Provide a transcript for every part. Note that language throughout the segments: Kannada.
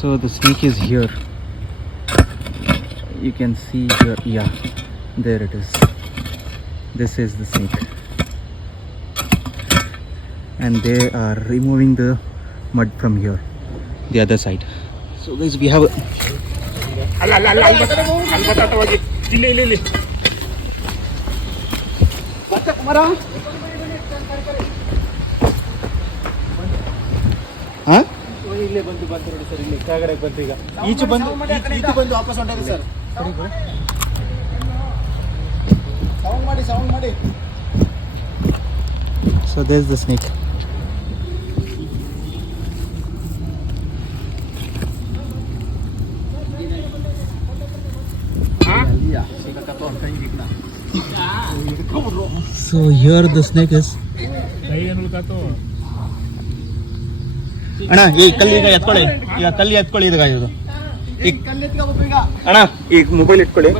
So the snake is here. You can see here. Yeah, there it is. This is the snake, and they are removing the mud from here, the other side. So guys, we have huh? ಇಲ್ಲೇ ಬಂತು ನೋಡಿ ಸರ್, ಇಲ್ಲಿ ಕೆಳಗಡೆ ಬಂತು. ಈಗ ಈಚೆ ಬಂದು ವಾಪಸ್ ಹೊಂಟಿದೆ ಸರ್. ಸೌಂಡ್ ಮಾಡಿ. So there's the snake. So here the snake is. ಅಣ್ಣ ಈ ಕಲ್ಲಿ ಈಗ ಎತ್ಕೊಳ್ಳಿ, ಇದು ಇದು ಅಣ್ಣ ಈಗ ಮೊಬೈಲ್ ಇಟ್ಕೊಳ್ಳಿ.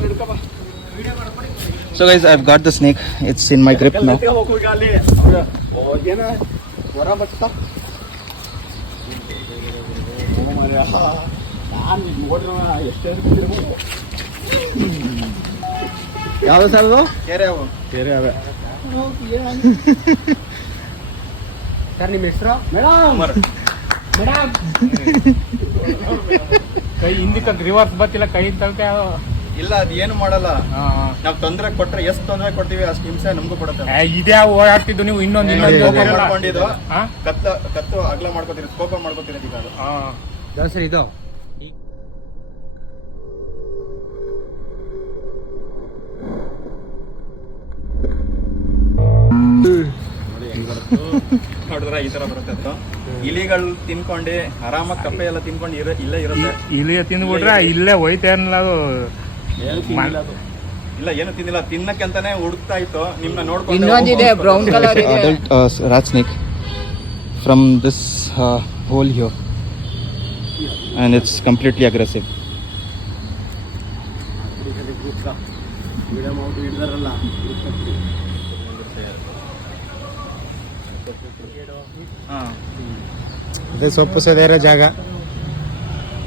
So guys, I've got the snake. It's in my grip now. ಯಾವ್ದು ಸರ್ ಅದು? ಕೆರೆ ಅವೆ ಸರ್. ನಿಮ್ಮ ಹೆಸರು? ಮೇಡಮ್ ಕೈ ಹಿಂದಕ್ಕೆ ರಿವರ್ಸ್ ಬರ್ತಿಲ್ಲ, ಕೈ ತಳಕ ಇಲ್ಲ. ಅದು ಏನು ಮಾಡಲ್ಲ. ನಾವು ತೊಂದರೆ ಕೊಟ್ರೆ ಎಷ್ಟು ತೊಂದರೆ ಕೊಡ್ತೀವಿ ಅಷ್ಟು ಹಿಂಸೆ ನಮಗೂ ಕೊಡುತ್ತೆ. ಇದೇ ಓಡಾಡ್ತಿದ್ದು ನೀವು ಇನ್ನೊಂದು ಮಾಡ್ಕೊಂಡಿದ್ದು ಕತ್ತು ಅಗಲ ಮಾಡ್ಕೋತೀರಿ, ಕೋಪ ಮಾಡ್ಕೋತೀರಿ. ಸರ್ ಇದು ನೋಡಿದ್ರ ಈ ತರ ಬರುತ್ತೆ ಅಂತ. ಇಲಿಗಳು ತಿನ್ಕೊಂಡು ಆರಾಮಾಗಿ ಕಪ್ಪೆ ಎಲ್ಲ ತಿನ್ಕೊಂಡು ಇಲ್ಲೇ ಇರುತ್ತೆ. ಇಲಿ ತಿಂದ್ಬಿಟ್ರೆ ಇಲ್ಲೇ ಹೋಯ್ತೇನಲ್ಲ ಅದು. ಇಲ್ಲ ಏನು ತಿಂದಿಲ್ಲ, ತಿನ್ನಕ್ಕೆ ಅಂತಾನೆ ಹುಡುಕ್ತಾ ಇತ್ತು. ನಿಮ್ನ ನೋಡ್ಕೊಂಡು ಇನ್ನೊಂದಿದೆ ಬ್ರೌನ್ ಕಲರ್ ಇದೆ. adult rat snake from this hole here, and it's completely aggressive. ಅದೇ ಸೊಪ್ಪು ಸದೇರ ಜಾಗ.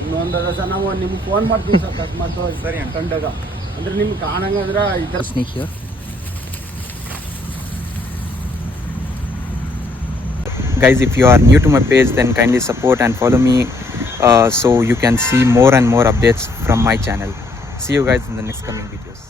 ಇನ್ನೊಂದು ಸರ್ ನಾವು ನಿಮ್ಗೆ ಫೋನ್ ಮಾಡ್ತೀವಿ ಸರ್ ಅಕಸ್ಮಾತ್ ಸರಿ ಕಂಡಾಗ, ಅಂದ್ರೆ ನಿಮ್ಗೆ ಕಾಣಂಗಂದ್ರೆ ಈ ಥರ Snake here. Guys, if you are new to my page, then kindly support and follow me so you can see more and more updates from my channel. See you guys in the next coming videos.